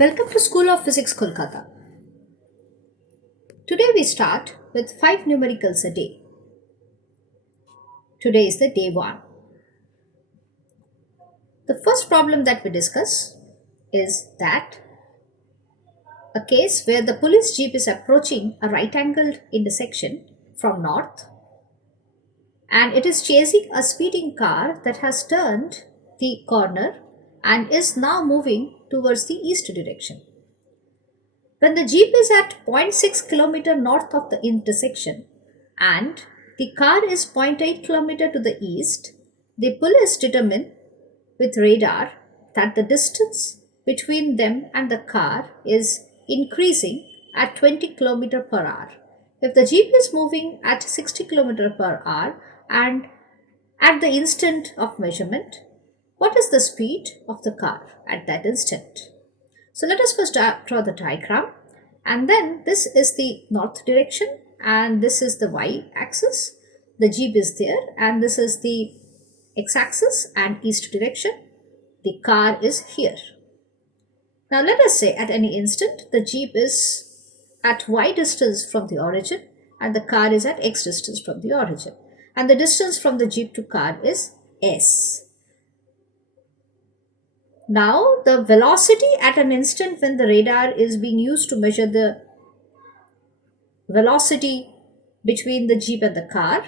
Welcome to School of Physics Kolkata. Today we start with 5 numericals a day. Today is the day 1. The first problem that we discuss is that a case where the police jeep is approaching a right angled intersection from north and it is chasing a speeding car that has turned the corner and is now moving towards the east direction. When the jeep is at 0.6 km north of the intersection and the car is 0.8 km to the east, the police determine with radar that the distance between them and the car is increasing at 20 km per hour. If the jeep is moving at 60 km per hour and at the instant of measurement, what is the speed of the car at that instant? So let us first draw the diagram, and then this is the north direction and this is the y axis. The jeep is there and this is the x axis and east direction. The car is here. Now let us say at any instant the jeep is at y distance from the origin and the car is at x distance from the origin, and the distance from the jeep to car is s. Now, the velocity at an instant when the radar is being used to measure the velocity between the jeep and the car.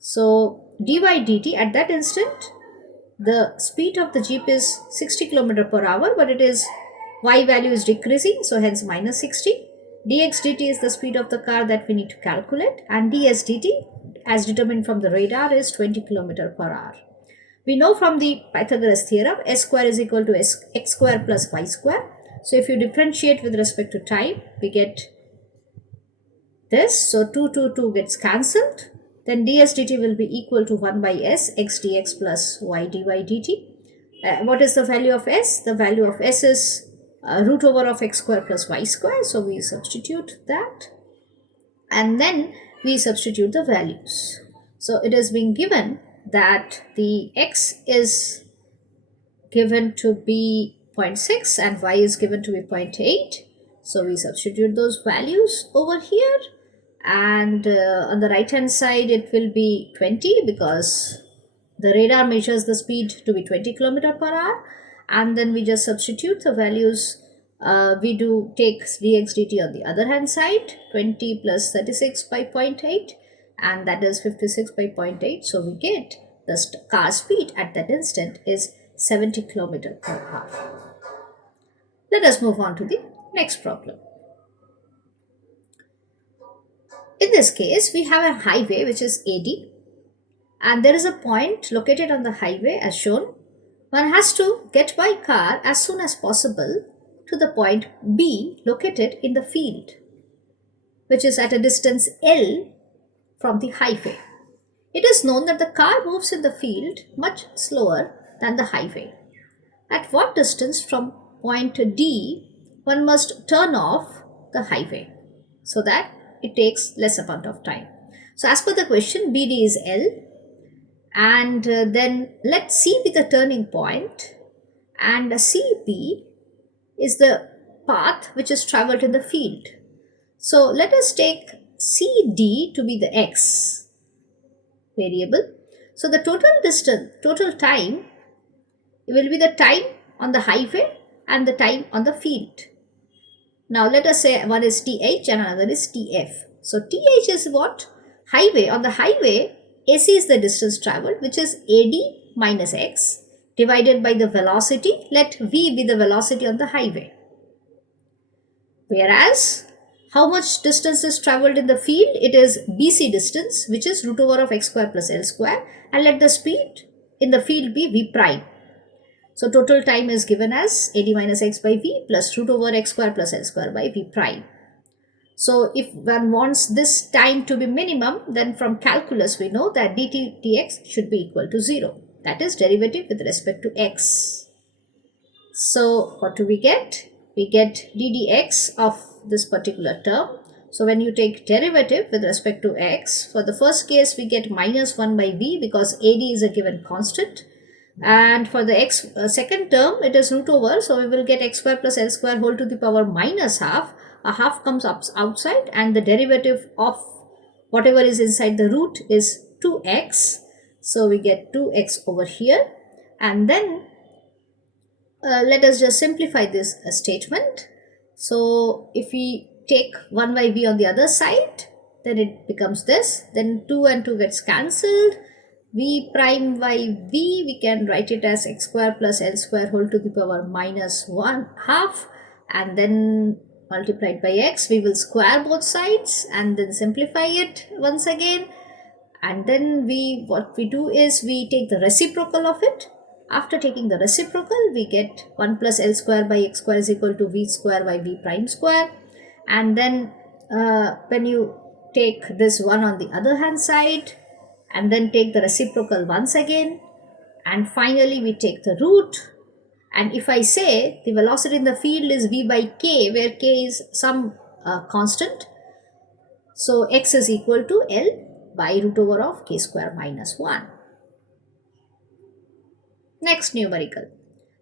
So, dy dt at that instant, the speed of the jeep is 60 km per hour, but it is y value is decreasing, so hence minus 60. dx dt is the speed of the car that we need to calculate, and ds dt as determined from the radar is 20 km per hour. We know from the Pythagoras theorem, s square is equal to x square plus y square. So if you differentiate with respect to time, we get this. So 2 gets cancelled. Then ds dt will be equal to 1 by s x dx plus y dy dt. What is the value of s? The value of s is root over of x square plus y square. So we substitute that. And then we substitute the values. So it is being given that the x is given to be 0.6 and y is given to be 0.8. So we substitute those values over here, and on the right hand side it will be 20 because the radar measures the speed to be 20 km per hour, and then we just substitute the values. We do take dx dt on the other hand side, 20 plus 36 by 0.8, and that is 56 by 0.8. So we get the car speed at that instant is 70 km per hour. Let us move on to the next problem. In this case, we have a highway which is AD, and there is a point located on the highway as shown. One has to get by car as soon as possible to the point B located in the field, which is at a distance L from the highway. It is known that the car moves in the field much slower than the highway. At what distance from point D one must turn off the highway so that it takes less amount of time? So as per the question, BD is L, and then let C be the turning point and CB is the path which is traveled in the field. So let us take CD to be the X variable. So the total time will be the time on the highway and the time on the field. Now let us say one is TH and another is TF. So TH is what? Highway. On the highway, AC is the distance traveled, which is AD minus X divided by the velocity. Let V be the velocity on the highway. Whereas how much distance is traveled in the field? It is BC distance, which is root over of x square plus L square, and let the speed in the field be V prime. So total time is given as AD minus X by V plus root over x square plus L square by V prime. So if one wants this time to be minimum, then from calculus we know that dt dx should be equal to 0. That is derivative with respect to x. So what do we get? We get ddx of this particular term. So when you take derivative with respect to x, for the first case we get minus 1 by v because AD is a given constant. And for the second term, it is root over, so we will get x square plus l square whole to the power minus half. A half comes up outside, and the derivative of whatever is inside the root is 2x. So we get 2x over here. And then let us just simplify this statement. So if we take 1 by v on the other side, then it becomes this. Then 2 and 2 gets cancelled. V prime by v, we can write it as x square plus l square whole to the power minus 1 half, and then multiplied by x. We will square both sides and then simplify it once again. And then what we do is we take the reciprocal of it. After taking the reciprocal, we get 1 plus l square by x square is equal to v square by v prime square. And then when you take this one on the other hand side, and then take the reciprocal once again, and finally we take the root. And if I say the velocity in the field is v by k, where k is some constant, so x is equal to l by root over of k square minus 1. Next numerical.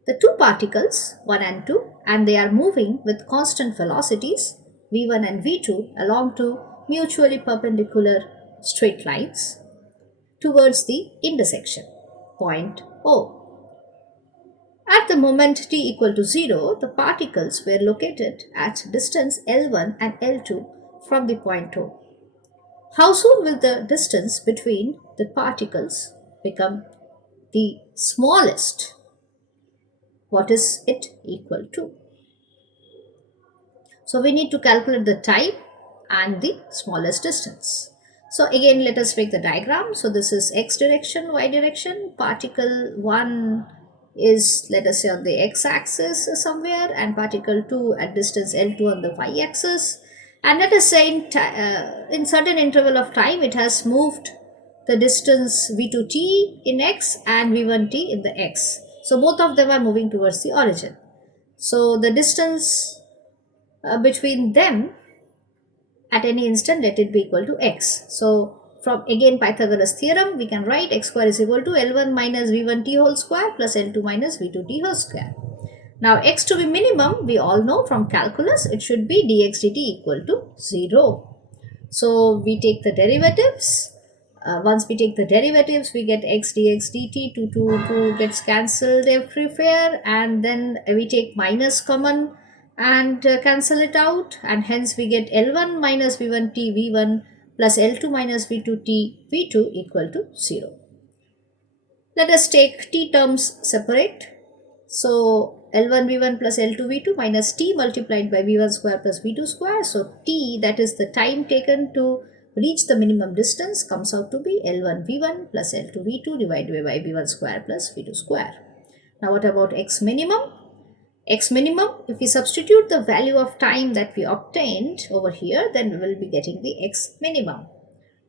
The two particles, 1 and 2, and they are moving with constant velocities, v1 and v2, along two mutually perpendicular straight lines towards the intersection, point O. At the moment t equal to 0, the particles were located at distance L1 and L2 from the point O. How soon will the distance between the particles become the smallest? What is it equal to? So we need to calculate the time and the smallest distance. So again, let us make the diagram. So this is x direction, y direction. Particle 1 is, let us say, on the x-axis somewhere, and particle 2 at distance L2 on the y-axis. And let us say in certain interval of time, it has moved the distance v2t in x and v1t in the x. So both of them are moving towards the origin. So the distance between them at any instant, let it be equal to x. So from again Pythagoras theorem, we can write x square is equal to L1 minus v1t whole square plus L2 minus v2t whole square. Now x to be minimum, we all know from calculus, it should be dx dt equal to 0. So we take the derivatives. Once we take the derivatives, we get x dx dt, 2 gets cancelled everywhere, and then we take minus common and cancel it out, and hence we get L1 minus v1t v1 plus L2 minus v2t v2 equal to 0. Let us take t terms separate. So L1 v1 plus L2 v2 minus t multiplied by v1 square plus v2 square. So t, that is the time taken to reach the minimum distance, comes out to be L1 v1 plus L2 v2 divided by v1 square plus v2 square. Now what about x minimum? X minimum, if we substitute the value of time that we obtained over here, then we will be getting the x minimum.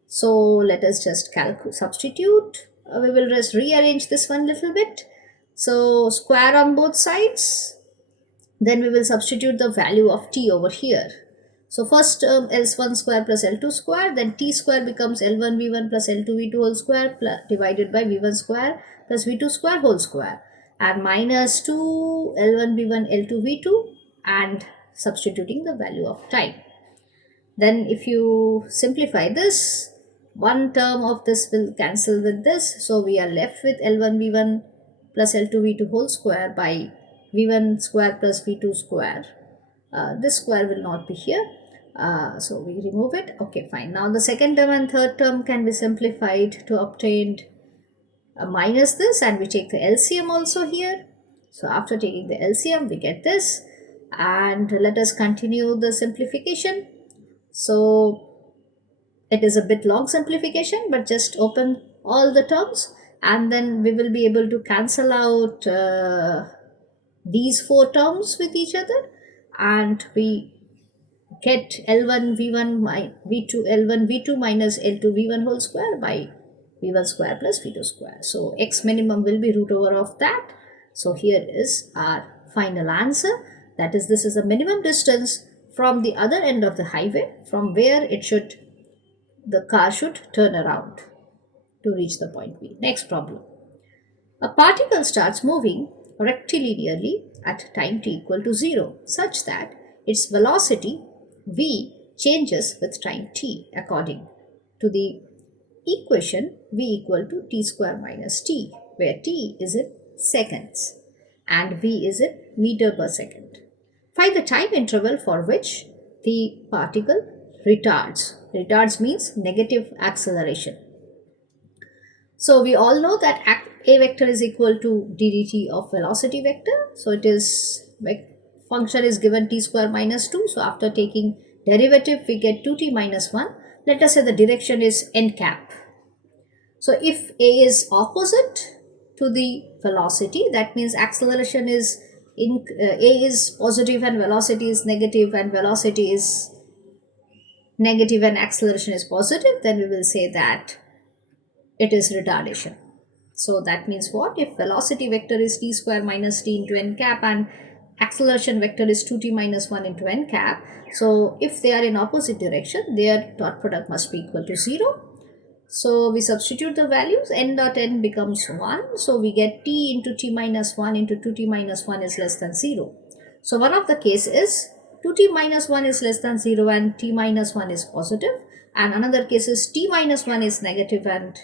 So let us just substitute. We will just rearrange this one little bit. So square on both sides. Then we will substitute the value of t over here. So first term L1 square plus L2 square, then t square becomes L1 v1 plus L2 v2 whole square divided by v1 square plus v2 square whole square, and minus 2 L1 v1 L2 v2, and substituting the value of time. Then if you simplify this, one term of this will cancel with this, so we are left with L1 v1 plus L2 v2 whole square by v1 square plus v2 square. This square will not be here, so we remove it. Okay, fine. Now the second term and third term can be simplified to obtain minus this, and we take the LCM also here. So after taking the LCM, we get this, and let us continue the simplification. So it is a bit long simplification, but just open all the terms, and then we will be able to cancel out these four terms with each other, and we get L1 v1 v2 L1 v2 minus L2 v1 whole square by v1 square plus v2 square. So x minimum will be root over of that. So here is our final answer. That is, this is the minimum distance from the other end of the highway, from where the car should turn around to reach the point B. Next problem. A particle starts moving rectilinearly at time t equal to 0 such that its velocity v changes with time t according to the equation v equal to t square minus t, where t is in seconds and v is in meter per second. Find the time interval for which the particle retards. Retards means negative acceleration. So we all know that a vector is equal to ddt of velocity vector. So it is, function is given t square minus 2. So after taking derivative we get 2t minus 1. Let us say the direction is n cap. So if a is opposite to the velocity, that means acceleration is a is positive and velocity is negative, and velocity is negative and acceleration is positive, then we will say that it is retardation. So that means what? If velocity vector is t square minus t into n cap and acceleration vector is 2t minus 1 into n cap, so if they are in opposite direction, their dot product must be equal to 0. So we substitute the values, n dot n becomes 1. So we get t into t minus 1 into 2t minus 1 is less than 0. So one of the case is 2t minus 1 is less than 0 and t minus 1 is positive, and another case is t minus 1 is negative and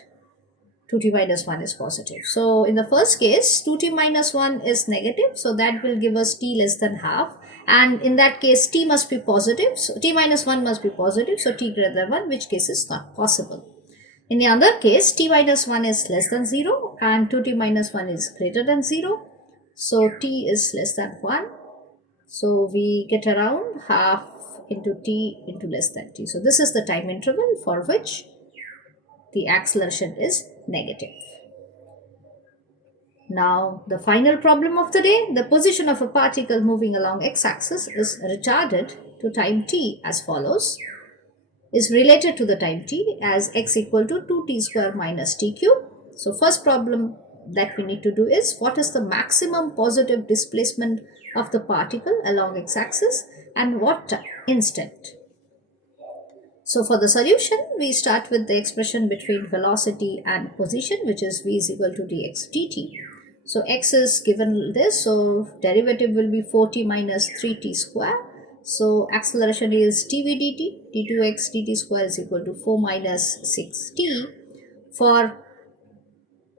2t minus 1 is positive. So in the first case 2t minus 1 is negative, so that will give us t less than half, and in that case t must be positive, so t minus 1 must be positive, so t greater than 1, which case is not possible. In the other case, t minus 1 is less than 0 and 2t minus 1 is greater than 0. So t is less than 1. So we get around half into t into less than t. So this is the time interval for which the acceleration is negative. Now the final problem of the day, the position of a particle moving along x-axis is retarded to time t as follows. Is related to the time t as x equal to 2t square minus t cube. So first problem that we need to do is, what is the maximum positive displacement of the particle along x-axis and what instant? So for the solution, we start with the expression between velocity and position, which is v is equal to dx dt. So x is given this, so derivative will be 4t minus 3t square. So acceleration is dv dt, d2x dt square is equal to 4 minus 6t. For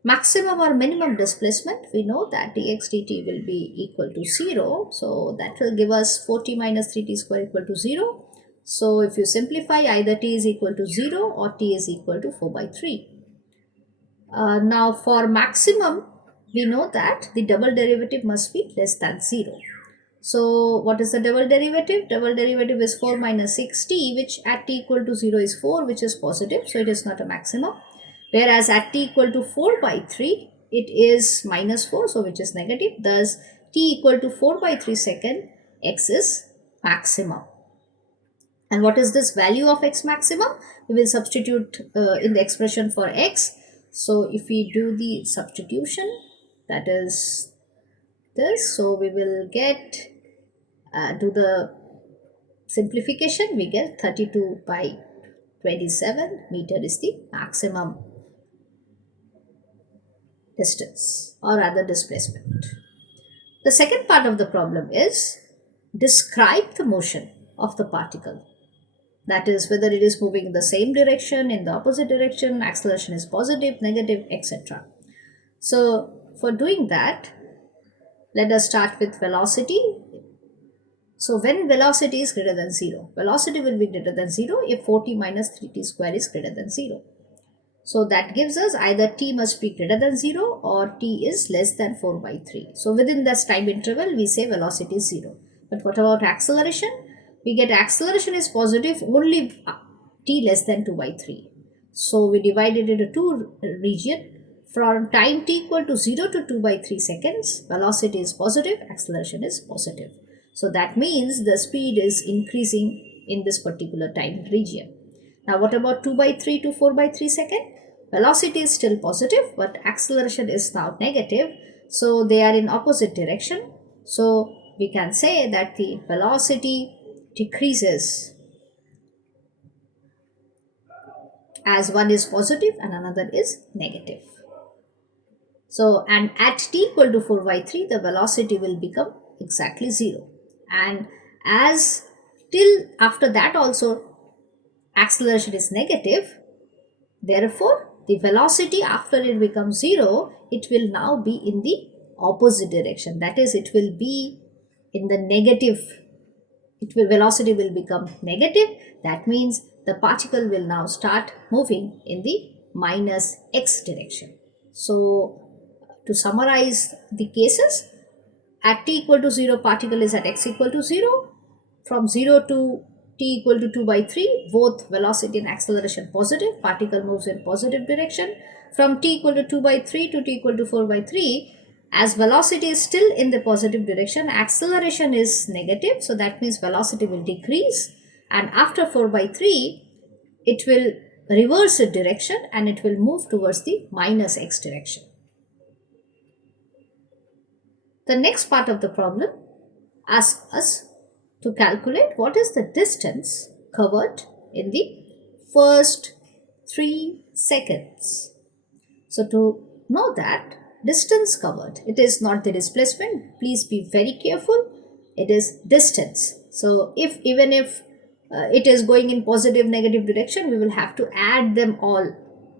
maximum or minimum displacement, we know that dx dt will be equal to 0. So that will give us 4t minus 3t square equal to 0. So if you simplify, either t is equal to 0 or t is equal to 4 by 3. Now for maximum, we know that the double derivative must be less than 0. So what is the double derivative? Double derivative is 4 minus 6t, which at t equal to 0 is 4, which is positive, so it is not a maximum. Whereas at t equal to 4 by 3, it is minus 4, so which is negative. Thus t equal to 4 by 3 second, x is maximum. And what is this value of x maximum? We will substitute in the expression for x. So if we do the substitution, that is this, so we will get do the simplification, we get 32 by 27 meter is the maximum distance or rather displacement. The second part of the problem is describe the motion of the particle. That is, whether it is moving in the same direction, in the opposite direction, acceleration is positive, negative, etc. So for doing that, let us start with velocity. So when velocity is greater than 0, velocity will be greater than 0 if 4t minus 3t square is greater than 0. So that gives us either t must be greater than 0 or t is less than 4 by 3. So within this time interval, we say velocity is 0. But what about acceleration? We get acceleration is positive only t less than 2 by 3. So we divided it into two regions. From time t equal to 0 to 2 by 3 seconds, velocity is positive, acceleration is positive. So that means the speed is increasing in this particular time region. Now what about 2 by 3 to 4 by 3 second? Velocity is still positive, but acceleration is now negative. So they are in opposite direction. So we can say that the velocity decreases as one is positive and another is negative. So, and at t equal to 4 by 3, the velocity will become exactly 0. And as till after that also acceleration is negative, therefore the velocity after it becomes 0, it will now be in the opposite direction. That is, it will be in the negative. Velocity will become negative. That means the particle will now start moving in the minus x direction. So to summarize the cases, at t equal to 0, particle is at x equal to 0. From 0 to t equal to 2 by 3, both velocity and acceleration positive. Particle moves in positive direction. From t equal to 2 by 3 to t equal to 4 by 3, as velocity is still in the positive direction, acceleration is negative. So that means velocity will decrease. And after 4 by 3, it will reverse its direction and it will move towards the minus x direction. The next part of the problem asks us to calculate what is the distance covered in the first 3 seconds. So to know that distance covered, it is not the displacement. Please be very careful. It is distance. So even if it is going in positive negative direction, we will have to add them all,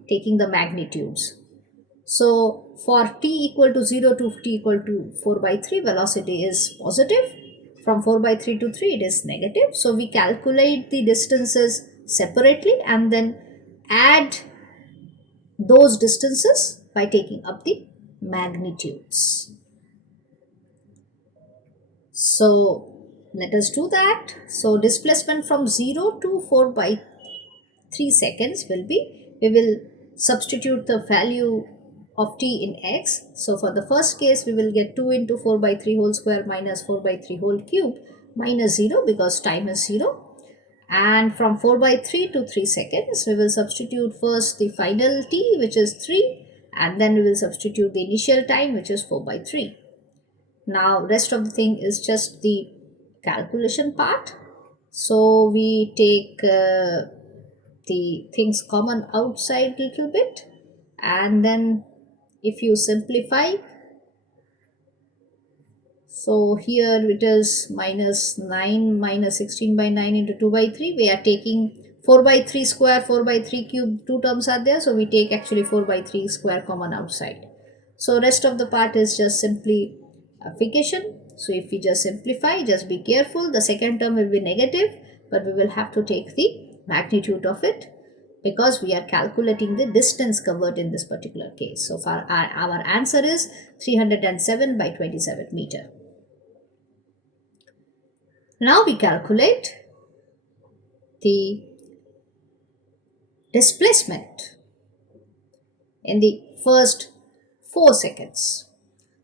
taking the magnitudes. So for t equal to 0 to t equal to 4 by 3, velocity is positive. From 4 by 3 to 3, it is negative. So we calculate the distances separately and then add those distances by taking up the magnitudes. So let us do that. So displacement from 0 to 4 by 3 seconds will be, we will substitute the value of t in x. So for the first case, we will get 2 into 4 by 3 whole square minus 4 by 3 whole cube minus 0 because time is 0. And from 4 by 3 to 3 seconds, we will substitute first the final t, which is 3, and then we will substitute the initial time, which is 4 by 3. Now rest of the thing is just the calculation part. So we take the things common outside little bit, and then if you simplify, so here it is minus 9 minus 16 by 9 into 2 by 3. We are taking 4 by 3 square, 4 by 3 cube, two terms are there, so we take actually 4 by 3 square common outside. So rest of the part is just simply application. So if we just simplify, just be careful, the second term will be negative, but we will have to take the magnitude of it because we are calculating the distance covered in this particular case. So far our answer is 307 by 27 meter. Now we calculate the displacement in the first 4 seconds.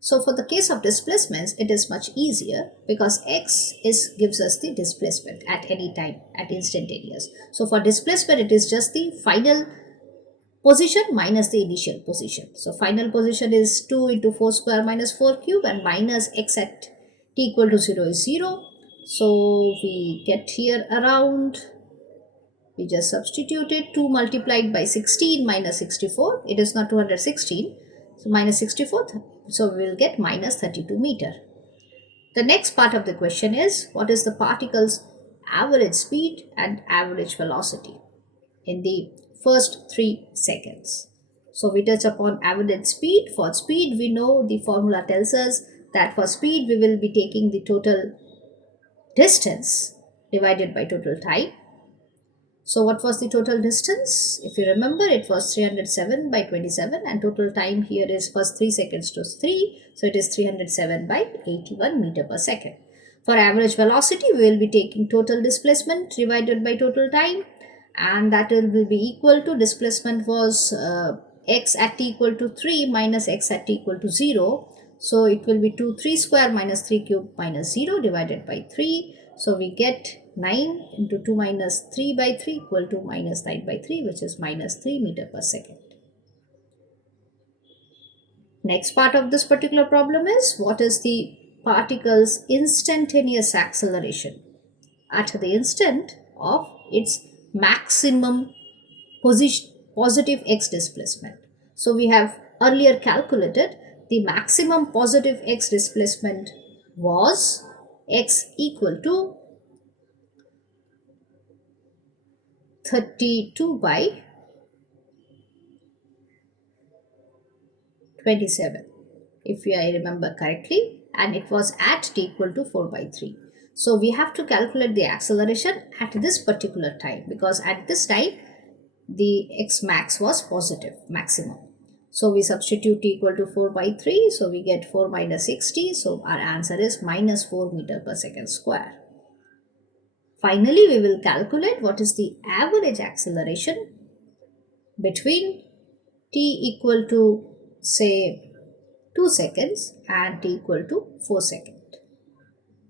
So for the case of displacements, it is much easier because x gives us the displacement at any time at instantaneous. So for displacement, it is just the final position minus the initial position. So final position is 2 into 4 square minus 4 cube and minus x at t equal to 0 is 0. So we get here around, we just substituted 2 multiplied by 16 minus 64. It is not 216. So minus 64. So we will get minus 32 meter. The next part of the question is, what is the particle's average speed and average velocity in the first 3 seconds? So we touch upon average speed. For speed, we know the formula tells us that for speed, we will be taking the total distance divided by total time. So what was the total distance? If you remember, it was 307 by 27 and total time here is first 3 seconds to 3. So it is 307 by 81 meter per second. For average velocity, we will be taking total displacement divided by total time, and that will be equal to, displacement was x at t equal to 3 minus x at t equal to 0. So it will be 2 3 square minus 3 cube minus 0 divided by 3. So we get 9 into 2 minus 3 by 3 equal to minus 9 by 3, which is minus 3 meter per second. Next part of this particular problem is, what is the particle's instantaneous acceleration at the instant of its maximum positive x displacement? So we have earlier calculated, the maximum positive x displacement was x equal to 32 by 27, if I remember correctly, and it was at t equal to 4 by 3. So we have to calculate the acceleration at this particular time, because at this time the x max was positive maximum. So we substitute t equal to 4 by 3, so we get 4 minus 60, so our answer is minus 4 meter per second square. Finally, we will calculate what is the average acceleration between t equal to say 2 seconds and t equal to 4 seconds.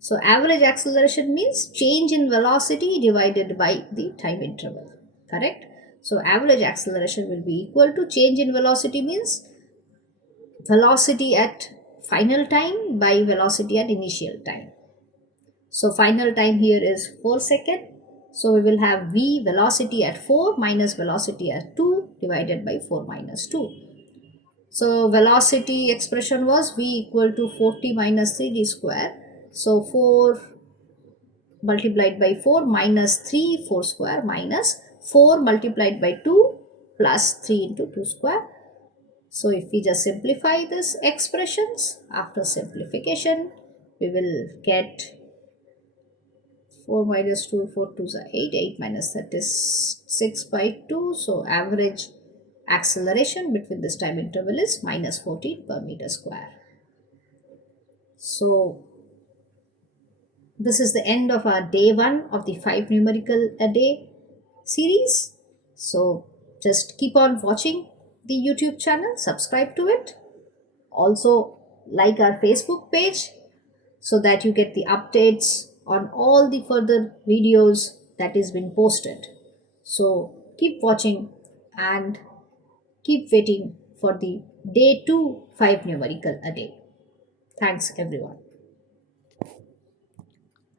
So average acceleration means change in velocity divided by the time interval, correct? So average acceleration will be equal to change in velocity means velocity at final time by velocity at initial time. So final time here is 4 seconds. So we will have v velocity at 4 minus velocity at 2 divided by 4 minus 2. So velocity expression was v equal to 40 minus 3d square. So 4 multiplied by 4 minus 3 4 square minus 4 multiplied by 2 plus 3 into 2 square. So if we just simplify this expressions, after simplification we will get 4 minus 2, 4 2 is 8, 8 minus 36 by 2. So average acceleration between this time interval is minus 14 per meter square. So this is the end of our day 1 of the 5 numerical a day series. So just keep on watching the YouTube channel, subscribe to it. Also like our Facebook page so that you get the updates on all the further videos that is being posted. So keep watching and keep waiting for the day 2 5 numerical a day. Thanks everyone.